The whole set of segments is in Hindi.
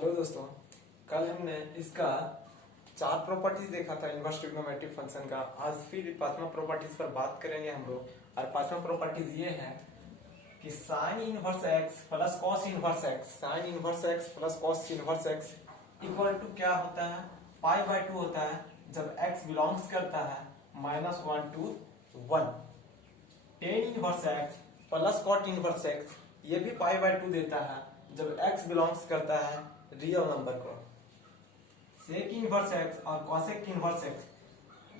हेलो दोस्तों, कल हमने इसका चार प्रॉपर्टीज देखा था इनवर्स ट्रिग्नोमेट्रिक फंक्शन का। आज फिर पांचवा प्रॉपर्टीज पर बात करेंगे हम लोग। और पांचवा प्रॉपर्टीज ये है कि sine inverse x plus cos inverse x, sine inverse x plus cos inverse x equal to क्या होता है, पाई/2 होता है जब एक्स बिलोंग्स करता है -1 to 1। Tan inverse x plus cot inverse x ये भी पाई/2 देता है जब x बिलोंग्स करता है रियल नंबर को। सेक इनवर्स एक्स और कॉसेक इनवर्स एक्स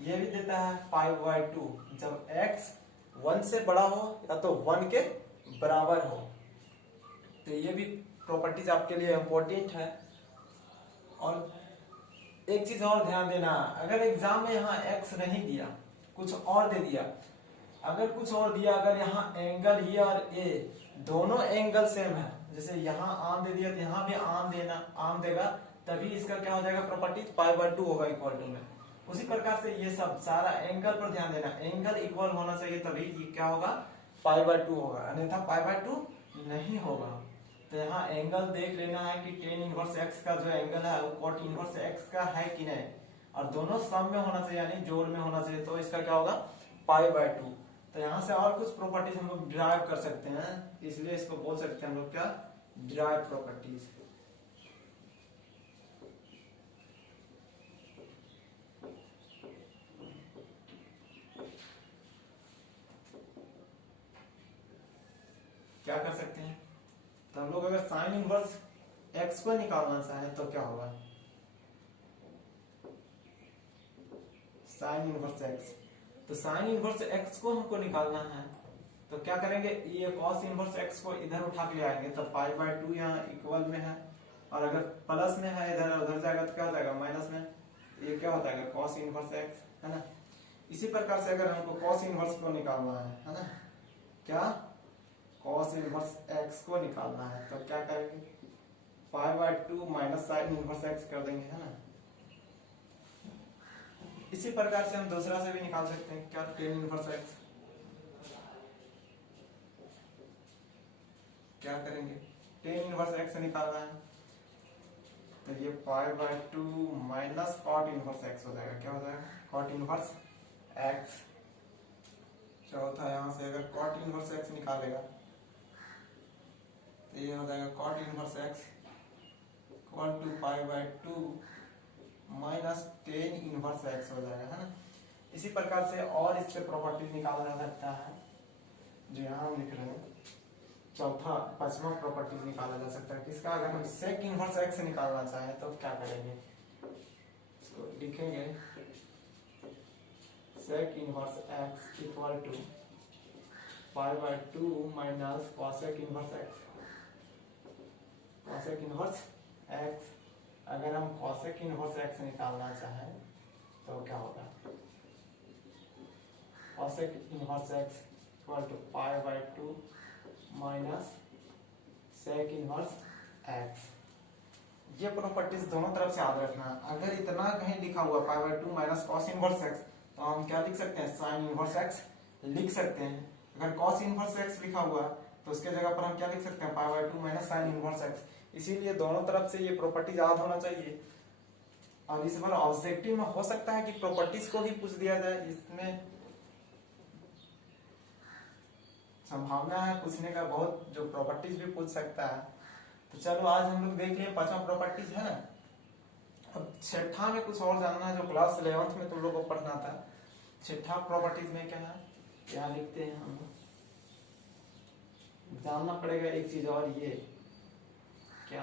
ये भी देता है पाई/2 जब x 1 से बड़ा हो या तो 1 के बराबर हो। तो ये भी प्रॉपर्टीज आपके लिए इम्पोर्टेंट है। और एक चीज और ध्यान देना, अगर एग्जाम में यहाँ x नहीं दिया, कुछ और दे दिया, अगर कुछ और दिया, अगर यहाँ एंगल ये और ए दोनों एंगल सेम है, जैसे यहाँ आर्म दे दिया तो यहाँ भी आर्म देगा, तभी इसका क्या हो जाएगा प्रॉपर्टी पाई/2 होगा इक्वल टू में। उसी प्रकार से ये सब सारा एंगल पर ध्यान देना, एंगल इक्वल होना चाहिए तभी ये क्या होगा पाई/2 होगा, अन्यथा पाई/2 नहीं होगा। तो यहाँ एंगल देख लेना है कि टेन इनवर्स एक्स का जो एंगल है वो कॉट इनवर्स एक्स का है कि नहीं, और दोनों सम में होना चाहिए यानी जोड़ में होना चाहिए, तो इसका क्या होगा पाई/2। तो यहाँ से और कुछ प्रॉपर्टीज हम लोग डिराइव कर सकते हैं, इसलिए इसको बोल सकते हैं हम लोग क्या डिराइव प्रॉपर्टीज। क्या कर सकते हैं, तो हम लोग अगर साइन इनवर्स एक्स को निकालना चाहें तो क्या होगा, साइन इनवर्स एक्स, तो साइन इनवर्स एक्स को हमको निकालना है तो क्या करेंगे, ये कॉस इनवर्स एक्स को इधर उठा के ले आएंगे तो पाई/2 यहाँ इक्वल में है, और अगर प्लस में है इधर उधर जाएगा तो क्या हो जाएगा माइनस में, ये क्या हो जाएगा कॉस इनवर्स एक्स, है ना। इसी प्रकार से अगर हमको कॉस इनवर्स को निकालना है ना, क्या कॉस इनवर्स एक्स को निकालना है तो क्या करेंगे पाई/2 माइनस साइन इनवर्स एक्स कर देंगे, है ना। इसी प्रकार से हम दूसरा से भी निकाल सकते हैं, क्या टेन इनवर्स एक्स, क्या करेंगे टेन इनवर्स एक्स से निकालना है तो ये पाई/2 माइनस कॉट इनवर्स एक्स हो जाएगा, क्या हो जाएगा कॉट इनवर्स एक्स। चौथा यहां से अगर कॉट इनवर्स एक्स निकालेगा तो ये हो जाएगा cot inverse x equal to पाई/2 माइनस टेन इनवर्स एक्स हो जाएगा, है ना। इसी प्रकार से और इससे प्रॉपर्टी निकाला जा सकता है जो यहाँ हम लिख रहे हैं। चौथा पांचवा प्रॉपर्टी निकाला जा सकता है किसका, अगर हम सेक इनवर्स एक्स से निकालना चाहें तो क्या करेंगे, इसको लिखेंगे sec inverse x equal to पाई/2 minus cosec inverse x, cosec inverse x. अगर हम कॉसेक इनवर्स एक्स निकालना चाहें तो क्या होगा, cosec inverse x equal to पाई/2 माइनस सेक इनवर्स एक्स। ये प्रॉपर्टीज दोनों तरफ से याद रखना। अगर इतना कहीं लिखा हुआ पाई/2 माइनस कॉस इनवर्स एक्स तो हम क्या लिख सकते हैं साइन इनवर्स एक्स लिख सकते हैं। अगर कॉस इनवर्स एक्स लिखा हुआ तो उसके जगह पर हम क्या लिख सकते हैं पाई/2 माइनस साइन इनवर्स एक्स। इसीलिए दोनों तरफ से ये प्रॉपर्टीज याद होना चाहिए। और इस बार ऑब्जेक्टिव में हो सकता है कि प्रॉपर्टीज को भी पूछ दिया जाए, इसमें संभावना है पूछने का बहुत, जो प्रॉपर्टीज भी पूछ सकता है। तो चलो आज हम लोग देख लिए पांचवा प्रॉपर्टीज, है ना। अब छठा में कुछ और जानना है जो क्लास 11th में तुम लोग को पढ़ना था। छठा प्रॉपर्टीज में क्या है, क्या लिखते हैं हम, जानना पड़ेगा एक चीज और, ये क्या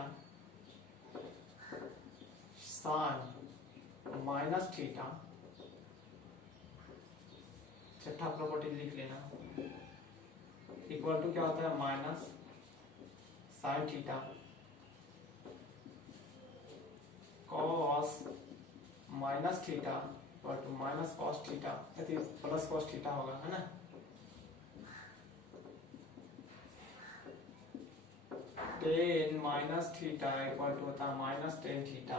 साइन माइनस थीटा, छठा प्रॉपर्टी लिख लेना, इक्वल टू क्या होता है minus sine theta cos minus theta equal to minus cos theta, plus cos theta होगा, है ना। Tan minus theta equal to होता है minus tan theta,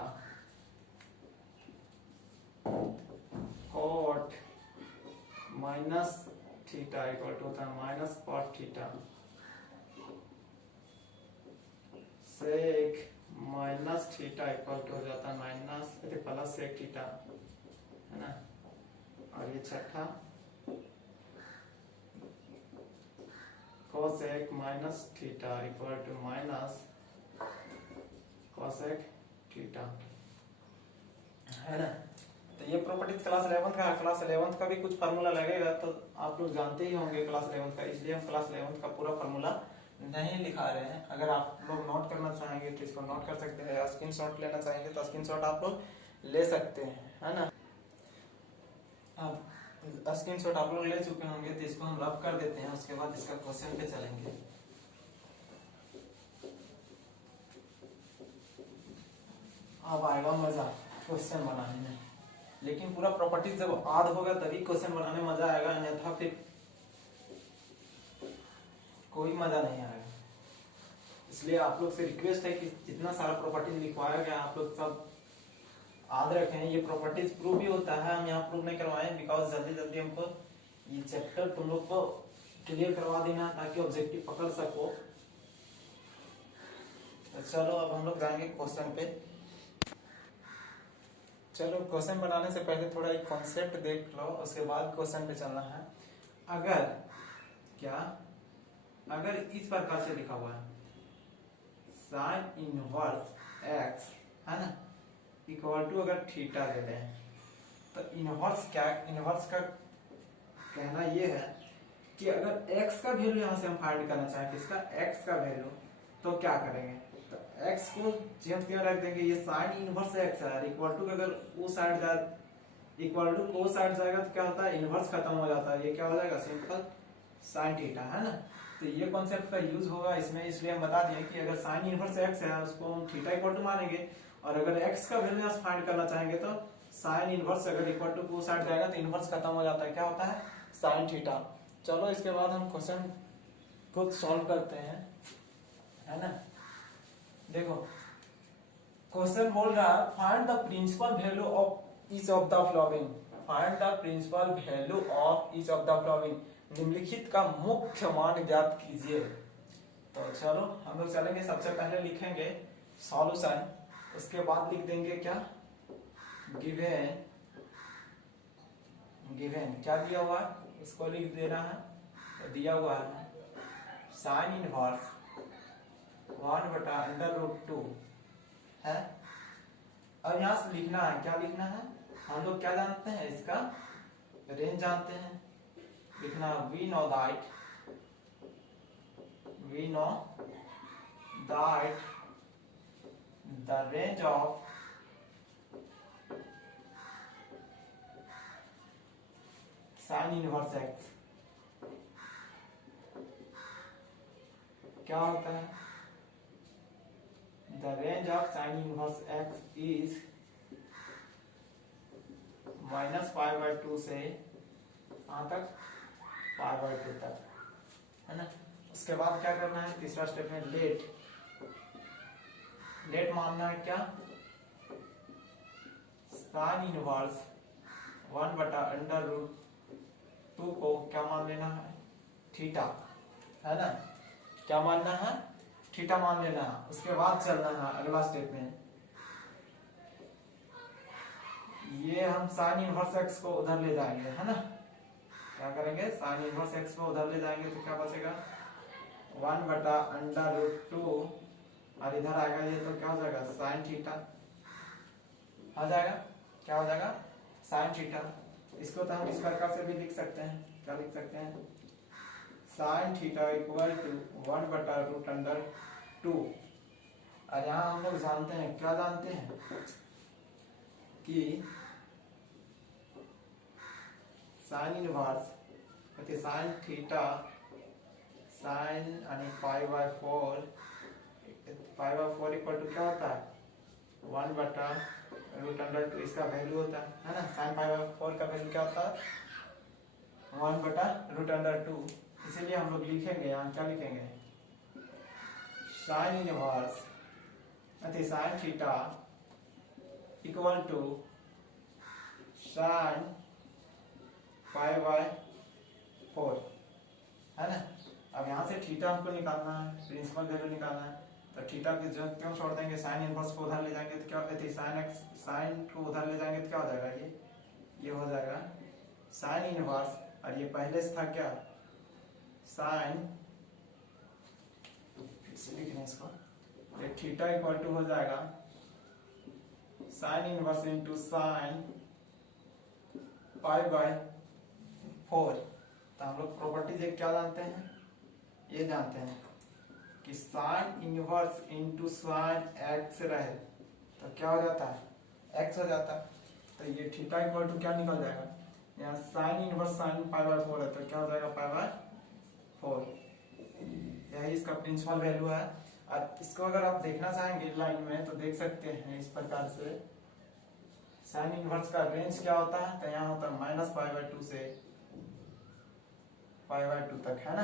cot minus theta equal to होता है minus cot theta, sec minus minus theta equal to हो जाता है माइनस प्लस सेक थीटा, है ना। और ये छठा cosec minus theta equal to minus cosec theta, है ना। तो ये प्रॉपर्टीज क्लास 11 का है। क्लास 11 का भी कुछ फार्मूला लगेगा तो आप लोग जानते ही होंगे क्लास 11 का, इसलिए हम क्लास 11 का पूरा फार्मूला नहीं लिखा रहे हैं। अगर आप लोग नोट करना चाहेंगे तो इसको नोट कर सकते हैं, स्क्रीनशॉट लेना चाहेंगे तो स्क्रीनशॉट आप लोग ले सकते हैं, है ना। अब स्क्रीनशॉट आप लोग ले चुके होंगे तो इसको हम रब कर देते हैं, उसके बाद इसका क्वेश्चन पे चलेंगे। अब आएगा मजा क्वेश्चन बनाने में, लेकिन पूरा प्रॉपर्टीज जब याद होगा तभी क्वेश्चन बनाने में मजा आएगा, अन्यथा फिर कोई मजा नहीं आएगा। इसलिए आप लोग से रिक्वेस्ट है कि जितना सारा प्रॉपर्टीज लिखवाया गया आप लोग सब याद रखें। ये प्रॉपर्टीज प्रूव भी होता है, हम यहाँ प्रूव नहीं करवाएं बिकॉज जल्दी जल्दी हमको ये चैप्टर तुम लोग को क्लियर करवा देना ताकि ऑब्जेक्टिव पकड़ सको। तो चलो अब हम लोग जाएंगे क्वेश्चन पे। चलो क्वेश्चन बनाने से पहले थोड़ा एक कॉन्सेप्ट देख लो, उसके बाद क्वेश्चन पे चलना है। अगर इस प्रकार से लिखा हुआ है साइन इनवर्स एक्स, है ना, इक्वल टू अगर थीटा दे दें तो इनवर्स का कहना ये है कि अगर x का वैल्यू यहाँ से हम फाइंड करना चाहें, किसका, x का वैल्यू, तो क्या करेंगे, तो x को चेंज क्यों रख देंगे, ये साइन इनवर्स x है, इक्वल टू अगर वो साइड जाए, इक्वल टू को साइड जाएगा तो क्या होता है, इनवर्स खत्म हो जाता है, ये क्या हो जाएगा, सिंपल साइन थीटा, है ना। तो ये कॉन्सेप्ट का यूज होगा इसमें, इसलिए हम बता दिए कि अगर साइन इनवर्स x है उसको हम थीटा इक्वल टू मानेंगे, और अगर x का वैल्यू फाइंड करना चाहेंगे तो साइन इनवर्स अगर इक्वल टू को साइड जाएगा तो इनवर्स खत्म हो जाता है, क्या होता है, साइन थीटा। चलो इसके बाद हम क्वेश्चन को सॉल्व करते हैं, है ना। देखो क्वेश्चन बोल रहा है find the principal value of each of the following, find the principal value of each of the following, निम्नलिखित का मुख्य मान ज्ञात कीजिए। तो चलो हम लोग चलेंगे, सबसे पहले लिखेंगे सॉल्यूशन, उसके बाद लिख देंगे क्या, गिवन क्या दिया हुआ है उसको लिख देना है, तो दिया हुआ है साइन इनवर्स 1/√2 है। अब यहां से लिखना है, क्या लिखना है, हम लोग क्या जानते हैं, इसका रेंज जानते हैं, लिखना we know that the range of sine inverse x क्या होता है, the range of sine inverse x is -π/2 से कहां तक, π/2 तक, है ना। उसके बाद क्या करना है, तीसरा स्टेप में लेट मानना है, क्या, साइन इनवर्स 1/√2 को क्या मान लेना है, थीटा, है ना, क्या मानना है, थीटा मान लेना है। उसके बाद चलना है अगला स्टेप में, ये हम साइन इनवर्स एक्स को उधर ले जाएंगे, है ना, क्या करेंगे, साइन इनवर्स एक्स को उधर ले जाएंगे तो क्या बचेगा 1/√2, और इधर आएगा ये तो क्या हो जाएगा, साइन थीटा आ जाएगा, क्या हो जाएगा, साइन थीटा। इसको तो हम इस प्रकार से भी लिख सकते हैं, क्या लिख सकते हैं, साइन थीटा इक्वल टू 1/√2। और यहाँ हम लोग जानते हैं, क्या जानते हैं कि sine inverse sine theta sine यानी π/4 इक्वल टू क्या होता है, 1/√2 इसका वैल्यू होता है ना, साइन π/4 का वैल्यू क्या होता है, 1/√2। इसीलिए हम लोग लिखेंगे यहाँ, क्या लिखेंगे, sine inverse sine theta equal to sine π/4, है ना। अब यहाँ से थीटा हमको निकालना है, प्रिंसिपल वैल्यू निकालना है, तो थीटा की जगह क्यों छोड़ देंगे, साइन इनवर्स को उधर ले जाएंगे तो क्या कहते हैं, साइन एक्स, साइन को उधर ले जाएंगे तो क्या हो जाएगा, ये हो जाएगा साइन इनवर्स, और ये पहले से था क्या, साइन, फिर से लिख रहे हैं इसको, ये थीटा इक्वल टू हो जाएगा sign inverse into sine pi by 4। तो हम लोग प्रॉपर्टीज एक क्या जानते हैं, ये जानते हैं कि sine inverse into sine x रहे तो क्या हो जाता है, एक्स हो जाता है। तो ये थीटा इक्वल टू क्या निकल जाएगा, यहाँ sign inverse sine pi by 4 है तो क्या हो जाएगा, पाई बाय 4। यही इसका प्रिंसिपल वैल्यू है। और इसको अगर आप देखना चाहेंगे लाइन में तो देख सकते हैं इस प्रकार से, साइन इनवर्स का रेंज क्या होता है, तो यहाँ होता है माइनस पाई बाय 2 से पाई बाय 2 तक, है ना,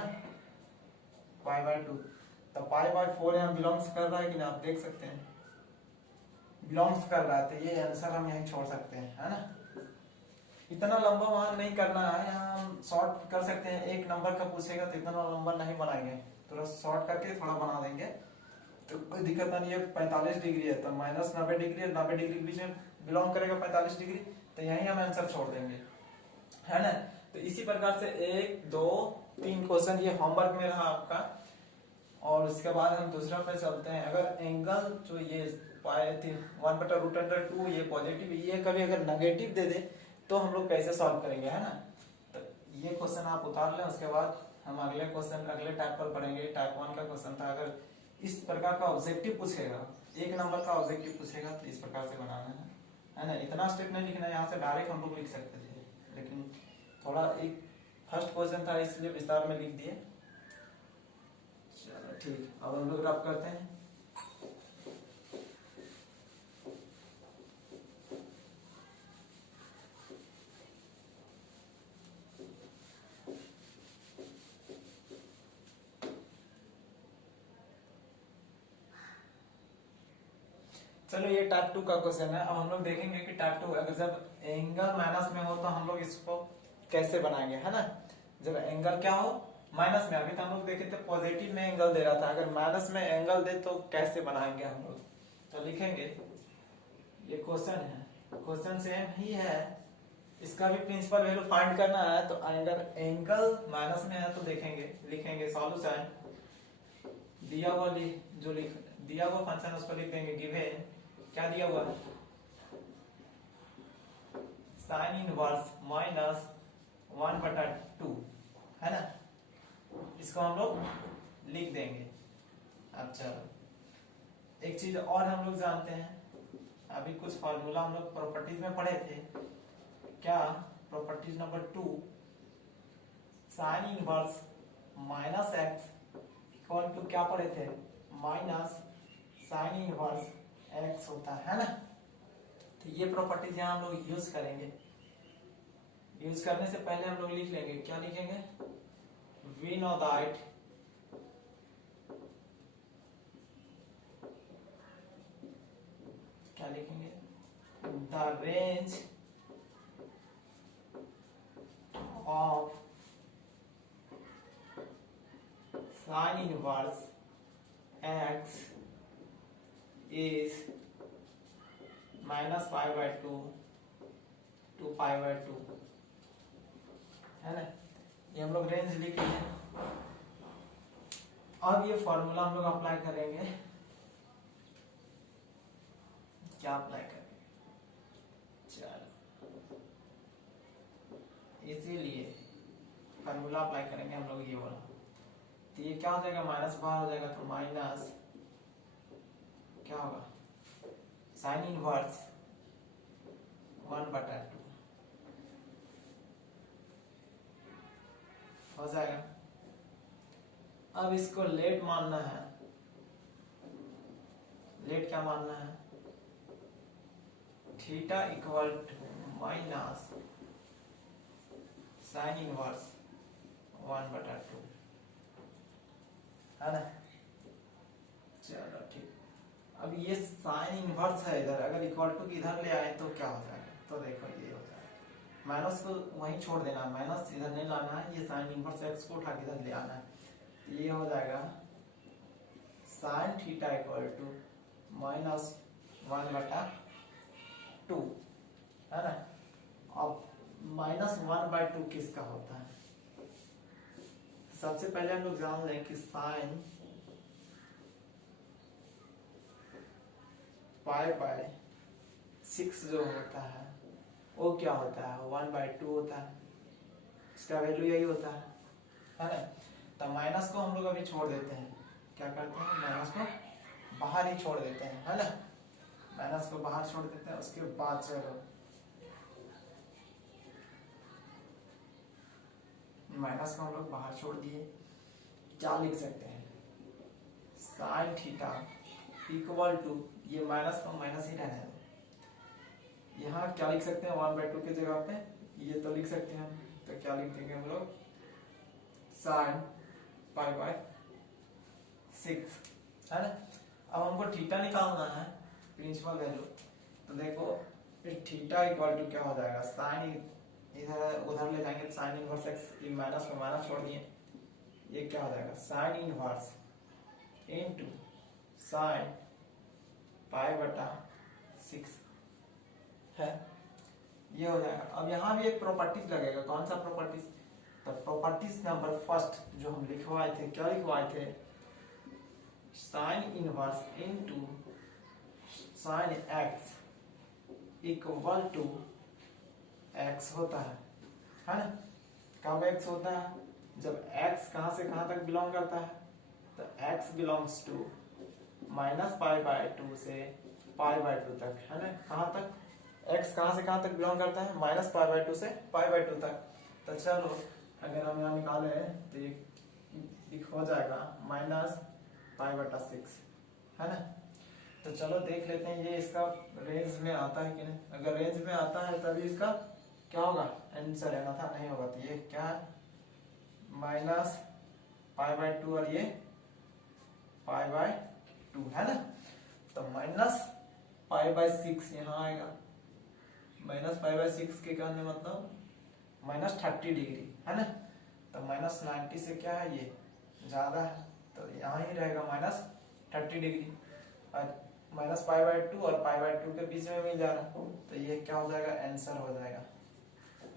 पाई बाय 2। तो पाई बाय 4 यहाँ बिलोंग्स कर रहा है कि ना, आप देख सकते हैं बिलोंग्स कर रहा है, तो ये आंसर हम यहीं छोड़ सकते हैं, है ना। इतना लंबा वहां नहीं करना है, यहाँ हम शॉर्ट कर सकते हैं, एक नंबर का पूछेगा तो इतना लंबा नहीं बनाएंगे, थोड़ा शॉर्ट करके थोड़ा बना देंगे तो कोई दिक्कत नहीं है। 45 डिग्री है तो माइनस 90 डिग्री और 90 डिग्री के बीच में बिलोंग करेगा 45 डिग्री, तो यहीं हम आंसर छोड़ देंगे, है ना। तो इसी प्रकार से 1 2 3 क्वेश्चन ये होमवर्क में रहा आपका। और उसके बाद हम दूसरा पे चलते हैं। अगर एंगल जो ये पाए थे 1/√2 ये पॉजिटिव, ये कभी अगर नेगेटिव दे दे तो हम लोग कैसे सॉल्व करेंगे, है ना। तो ये क्वेश्चन आप उतार लें, उसके बाद हम अगले क्वेश्चन अगले टाइप पर पढ़ेंगे। टाइप 1 का क्वेश्चन था, अगर इस प्रकार का ऑब्जेक्टिव पूछेगा, एक नंबर का ऑब्जेक्टिव पूछेगा तो इस प्रकार से बनाना है ना। इतना स्टेप नहीं लिखना है, यहाँ से डायरेक्ट हम लोग लिख सकते थे, लेकिन थोड़ा एक फर्स्ट क्वेश्चन था इसलिए विस्तार में लिख दिए। चलो ठीक, अब हम लोग रब करते हैं। चलो ये टाइप 2 का क्वेश्चन है। अब हम लोग देखेंगे कि टाइप 2 अगर जब एंगल माइनस में हो तो हम लोग इसको कैसे बनाएंगे, है ना। जब एंगल क्या हो, माइनस में, अभी तो हम लोग देखे थे पॉजिटिव में एंगल दे रहा था, अगर माइनस में एंगल दे तो कैसे बनाएंगे हम लोग। तो लिखेंगे, ये क्वेश्चन है, क्वेश्चन सेम ही है, इसका भी प्रिंसिपल वैल्यू फाइंड करना है। तो अगर एंगल माइनस में है तो देखेंगे, लिखेंगे सॉल्यूशन, दिया हुआ दिया हुआ फंक्शन उसको लिख देंगे, गिवन क्या दिया हुआ है, साइन इनवर्स माइनस 1/2, है ना। इसको हम लोग लिख देंगे। अब चलो एक चीज और हम लोग जानते हैं, अभी कुछ फॉर्मूला हम लोग प्रॉपर्टीज में पढ़े थे, क्या, properties number 2, sine inverse minus x equal to क्या पढ़े थे, माइनस साइन इनवर्स एक्स होता है ना। तो ये प्रॉपर्टीज यहाँ हम लोग यूज करेंगे। यूज करने से पहले हम लोग लिख लेंगे, क्या लिखेंगे, वी नो दैट क्या लिखेंगे, the range of sine inverse x is -π/2 to π/2, है ना। ये हम लोग रेंज लिख लिए। अब ये फॉर्मूला हम लोग अप्लाई करेंगे, क्या अप्लाई करेंगे, चलो इसीलिए फॉर्मूला अप्लाई करेंगे हम लोग ये वाला। तो ये क्या हो जाएगा, माइनस बाहर हो जाएगा तो माइनस क्या होगा, साइन इनवर्स 1/2 हो जाएगा। अब इसको लेट मानना है, लेट क्या मानना है, theta equal to minus sine inverse 1/2, है ना। चलो ठीक, अब ये साइन इनवर्स है इधर, अगर इक्वल टू इधर ले आए तो क्या हो जाएगा, तो देखो ये हो जाएगा, माइनस को वहीं छोड़ देना, माइनस इधर नहीं लाना है, ये साइन इनवर्स एक्स को उठा के इधर ले आना है। तो ये हो जाएगा साइन थीटा इक्वल टू -1/2 है ना। अब -1/2 किसका होता है? सबसे पहले हम लोग जान लें कि साइन π/6 जो होता है वो क्या होता है? 1/2 होता है, इसका वैल्यू यही होता है ना। तो माइनस को हम लोग अभी छोड़ देते हैं, क्या करते हैं माइनस को बाहर ही छोड़ देते हैं, है ना। माइनस को बाहर छोड़ देते हैं, उसके बाद चलो माइनस को हम लोग बाहर छोड़ दिए, क्या लिख सकते हैं? साइन थीटा इक्वल टू, ये माइनस को माइनस ही रहने दो, यहाँ क्या लिख सकते हैं 1/2 की जगह पे ये तो लिख सकते हैं। तो क्या लिख देंगे हम लोग? साइन π/6 है ना। अब हमको थीटा निकालना है, प्रिंसिपल वैल्यू। तो देखो थीटा इक्वल टू क्या हो जाएगा? साइन इधर उधर ले जाएंगे, साइन इनवर्स एक्स, माइनस में माइनस छोड़ दिए, ये क्या हो जाएगा? साइन इनवर्स इनटू साइन π/6 है, ये हो जाएगा। अब यहाँ भी एक प्रॉपर्टीज लगेगा, कौन सा प्रॉपर्टीज? तो प्रॉपर्टीज नंबर फर्स्ट जो हम लिखवाए थे, क्या लिखवाए थे? Sine inverse into sine x equal to x होता है ना। कब एक्स होता है? जब एक्स कहां से कहां तक बिलोंग करता है? तो एक्स बिलोंग्स टू -π/2 से π/2 तक, है ना। कहां तक? एक्स कहां से कहां तक बिलोंग करता है? -π/2 से π/2 तक। तो चलो अगर हम यहाँ निकाले तो ये हो जाएगा -π/6, है ना। तो चलो देख लेते हैं ये इसका रेंज में आता है कि नहीं। अगर रेंज में आता है तभी इसका क्या होगा? आंसर रहना था, नहीं होगा तो ये क्या है? -π/2 और ये π/2 है ना। तो -π/6 यहाँ आएगा, -π/6 के कहने मतलब -30 डिग्री, है ना। तो -90 से क्या है? ये ज्यादा है, तो यहाँ ही रहेगा -30 डिग्री। और -π/2 और π/2 के बीच में मिल जा रहा है, तो ये क्या हो जाएगा? आंसर हो जाएगा,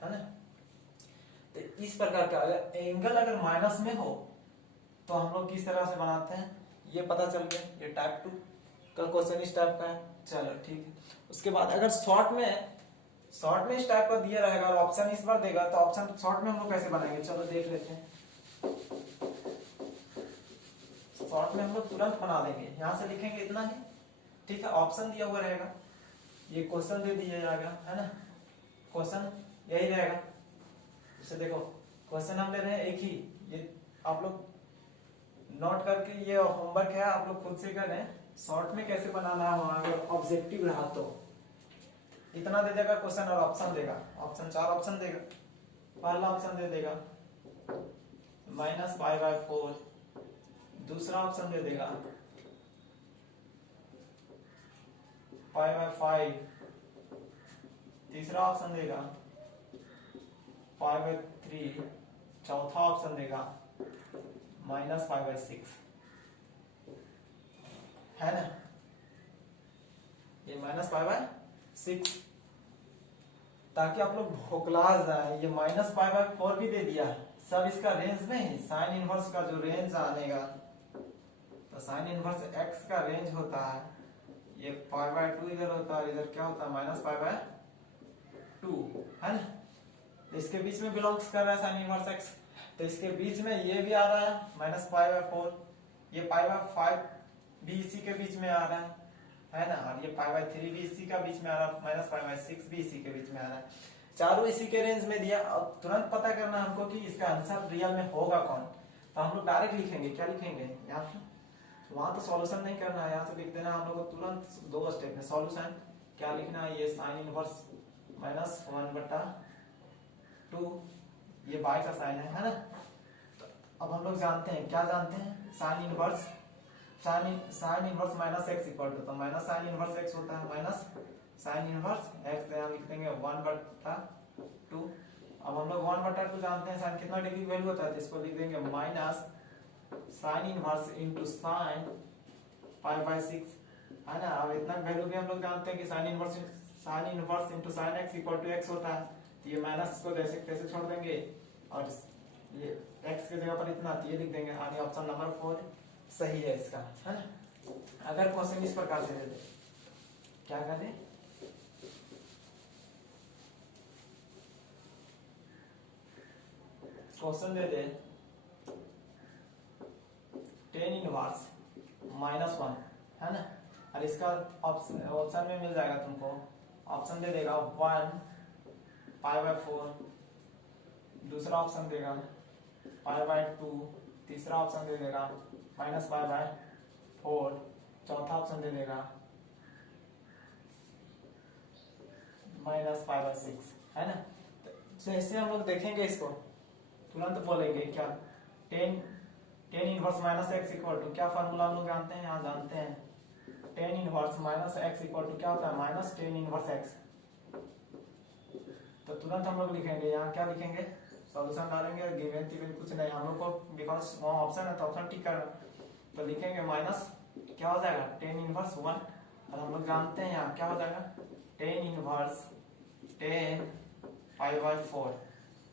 है ना। तो इस प्रकार का अगर एंगल अगर माइनस में हो तो हम लोग किस तरह से बनाते हैं ये पता चल गया। ये टाइप 2 का क्वेश्चन इस टाइप का है। चलो ठीक है। उसके बाद अगर शॉर्ट में इस टाइप का दिया रहेगा और ऑप्शन इस बार देगा तो ऑप्शन शॉर्ट में हम लोग कैसे बनाएंगे? चलो देख लेते हैं। शॉर्ट में हम लोग तुरंत बना देंगे, यहां से लिखेंगे इतना ही, ठीक है। ऑप्शन दिया हुआ रहेगा, ये क्वेश्चन दे दिया जाएगा, है ना। क्वेश्चन यही रहेगा। जैसे देखो क्वेश्चन हम ले रहे हैं एक ही, ये आप लोग नोट करके, ये होमवर्क है, आप लोग खुद से करें। शॉर्ट में कैसे बनाना है अगर ऑब्जेक्टिव रहा तो इतना दे देगा क्वेश्चन और ऑप्शन देगा, ऑप्शन 4 ऑप्शन देगा। पहला ऑप्शन दे देगा -π/4, दूसरा ऑप्शन दे देगा π/5, तीसरा ऑप्शन देगा π/3, चौथा ऑप्शन देगा -π/6, है ना। ये -π/6 ताकि आप लोग भोकला जाए। ये -π/4 भी दे दिया है, सब इसका रेंज में ही। साइन इनवर्स का जो रेंज आनेगा, तो साइन इनवर्स एक्स का रेंज होता है, ये π/2 इधर होता है, इधर क्या होता है -π/2, है ना। तो इसके बीच में बिलोंग्स कर रहा है साइन इनवर्स एक्स, तो इसके बीच में ये भी आ रहा है -π/4, ये π/5 भी इसी के बीच में आ रहा है ना। और ये π/3 भी इसी का बीच में आ रहा है, -π/6 भी इसी के बीच में आ रहा है, चारों इसी के रेंज में दिया। अब तुरंत पता करना हमको कि इसका आंसर रियल में होगा कौन। तो हम लोग डायरेक्ट लिखेंगे, क्या लिखेंगे यहाँ पे? वहां तो सॉल्यूशन नहीं करना है, यहाँ से लिख देना हम लोग को तुरंत 2 स्टेप में सॉल्यूशन। क्या लिखना है? ये साइन इनवर्स -1/2, ये बाय का साइन है ना। तो अब हम लोग जानते हैं, क्या जानते हैं? Sine inverse -x equal to, तो -sin इनवर्स x होता है -sin इनवर्स x, यहाँ लिख देंगे 1/2। अब हम लोग 1/2 जानते हैं, साइन कितना डिग्री वैल्यू होता है, तो इसको लिख देंगे -sin इनवर्स इनटू sin 5/6 है ना। अब इतना वैल्यू भी हम लोग जानते हैं कि sine inverse into sine x equal to x होता है, तो ये माइनस को जैसे तैसे छोड़ देंगे और ये एक्स की जगह पर इतना तो ये लिख देंगे। यानी ऑप्शन नंबर 4 सही है इसका, है ना। अगर क्वेश्चन इस प्रकार से दे दे, क्या करें, question they they tan inverse -1 है ना, और इसका ऑप्शन में मिल जाएगा तुमको, ऑप्शन दे देगा 1 π/4, दूसरा ऑप्शन देगा π/2, तीसरा ऑप्शन दे देगा -π/4, चौथा ऑप्शन दे देगा -π/6 है ना। जैसे हम लोग देखेंगे इसको तुरंत बोलेंगे क्या, tan inverse minus x equal to, क्या फार्मूला हम लोग जानते हैं, यहाँ जानते हैं tan inverse minus x equal to क्या होता है, माइनस टेन इनवर्स एक्स। तो तुरंत हम लोग लिखेंगे, यहाँ क्या लिखेंगे, सॉल्यूशन डालेंगे, गिवन टिवन कुछ नहीं हम लोग को, बिकॉज वहाँ ऑप्शन है तो ऑप्शन टिक करना, तो लिखेंगे माइनस क्या हो जाएगा टेन इनवर्स 1, और हम लोग जानते हैं यहाँ क्या हो जाएगा टेन इनवर्स 10 π/4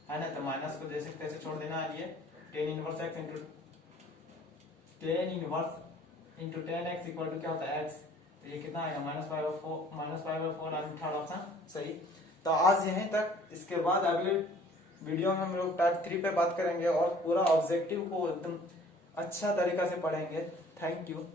है ना। तो माइनस को जैसे तैसे छोड़ देना है, ये tan inverse x into tan x equal to क्या होता है एक्स, तो ये कितना आएगा -π/4 और थर्ड ऑप्शन सही। तो आज यहीं तक, इसके बाद अगले वीडियो में हम लोग टाइप 3 पे बात करेंगे और पूरा ऑब्जेक्टिव को एकदम अच्छा तरीका से पढ़ेंगे। Thank you.